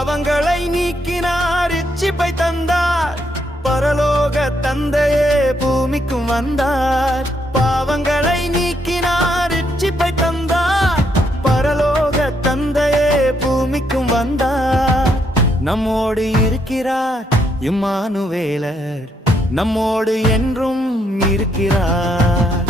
பாவங்களை நீக்கினார் இச்சிப்பை தந்தார். பரலோக தந்தையே பூமிக்கும் வந்தார். பாவங்களை நீக்கினார் இச்சிப்பை தந்தார். பரலோக தந்தையே பூமிக்கும் வந்தார். நம்மோடு இருக்கிறார் இம்மானுவேலர். நம்மோடு என்றும் இருக்கிறார்.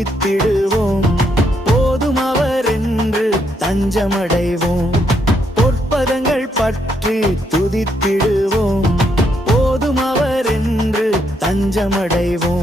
துதித்திடுவோம் போதும் அவர் என்று தஞ்சமடைவோம். பொற்பதங்கள் பற்றி துதித்திடுவோம். போதும் அவர் என்று தஞ்சமடைவோம்.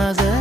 another